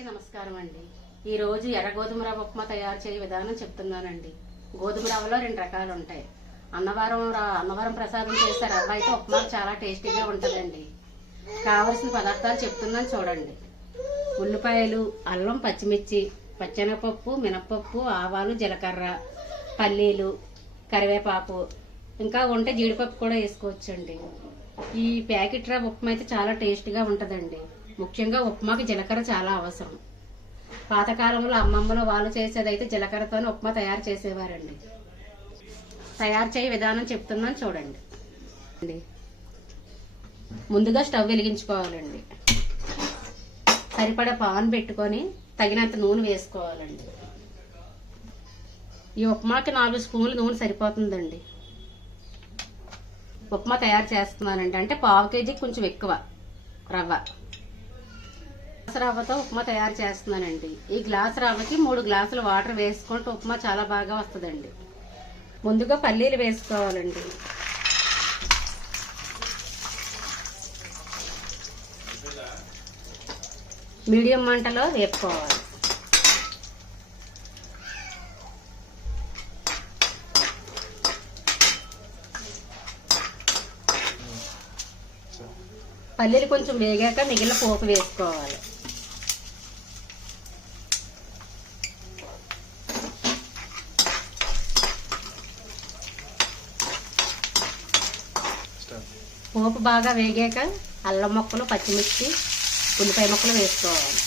అందరికీ నమస్కారం అండి. ఈరోజు ఎర్ర గోధుమ రవ్వ ఉప్మా తయారు చేయ విధానం చెప్తున్నానండి. గోధుమ రవ్వలో 2 రకాలు ఉంటాయి. అన్నవరం ప్రసాదం చేసే రవ్వ అయితే ఉప్మా చాలా టేస్టీగా ఉంటుందండి. కావలసిన పదార్థాలు చెప్తున్నాను చూడండి. ఉల్లిపాయలు, అల్లం, పచ్చిమిర్చి, పచ్చెనగపప్పు, మినపప్పు, ఆవాలు, జీలకర్ర, పల్లీలు, కరివేపాకు, ఇంకా ఉంటే జీడిపప్పు కూడా వేసుకోవచ్చండి. ఈ ప్యాకెట్ రవ్వ ఉప్మా అయితే చాలా టేస్టీగా ఉంటుందండి. ముఖ్యంగా ఉప్మాకి జీలకర్ర చాలా అవసరం. పాతకాలంలో అమ్మమ్మలు వాళ్ళు చేసేదైతే జీలకర్రతోనే ఉప్మా తయారు చేసేవారండి. తయారు చేయ విధానం చెప్తున్నాను చూడండి. ముందుగా స్టవ్ వెలిగించుకోవాలండి. సరిపడా పాన్ పెట్టుకొని తగినంత నూనె వేసుకోవాలండి. ఈ ఉప్మాకి 4 స్పూన్లు నూనె సరిపోతుందండి. ఉప్మా తయారు చేస్తున్నానండి. అంటే 1/2 కేజీకి కొంచెం ఎక్కువ రవ్వ. రవ్వతో ఉప్మా తయారు చేస్తున్నానండి. ఈ గ్లాస్ రవ్వకి 3 గ్లాసులు వాటర్ వేసుకుంటే ఉప్మా చాలా బాగా వస్తుందండి. ముందుగా పల్లీలు వేసుకోవాలండి. మీడియం మంటలో వేపుకోవాలి. పల్లీలు కొంచెం వేగాక మిగిలిన పోపు వేసుకోవాలి. పోపు బాగా వేగాక అల్లం ముక్కలు, పచ్చిమిర్చి, ఉల్లిపాయ ముక్కలు వేసుకోవాలి.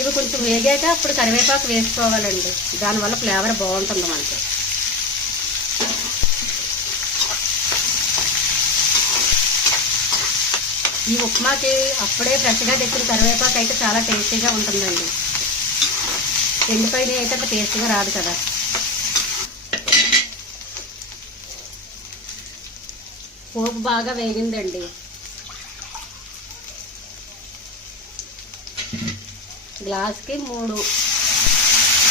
ఇవి కొంచెం వేగాక అప్పుడు కరివేపాకు వేసుకోవాలండి. దానివల్ల ఫ్లేవర్ బాగుంటుంది మనకి. ఈ ఉప్మాకి అప్పుడే ఫ్రెష్గా తెచ్చిన కరివేపాకు అయితే చాలా టేస్టీగా ఉంటుందండి. ఎండిపోయినవి అయితే అంత టేస్టీగా రాదు కదా. పోపు బాగా వేగిందండి. గ్లాస్కి 3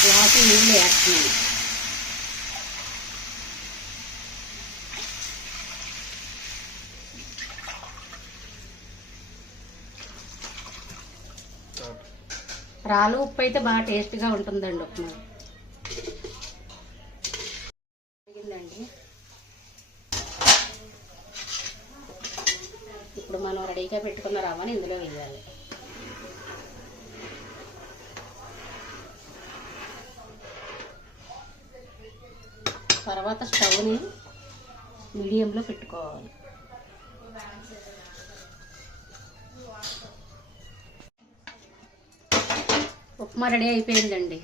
గ్లాసులు నీళ్ళు వేస్తున్నాను. రాళ్ళు ఉప్పు అయితే బాగా టేస్ట్గా ఉంటుందండి ఉప్మా. ఇప్పుడు మనం రెడీగా పెట్టుకున్న రవ్వని ఇందులో వేయాలి. తర్వాత స్టవ్ని మీడియంలో పెట్టుకోవాలి. ఉప్మా రెడీ అయిపోయిందండి.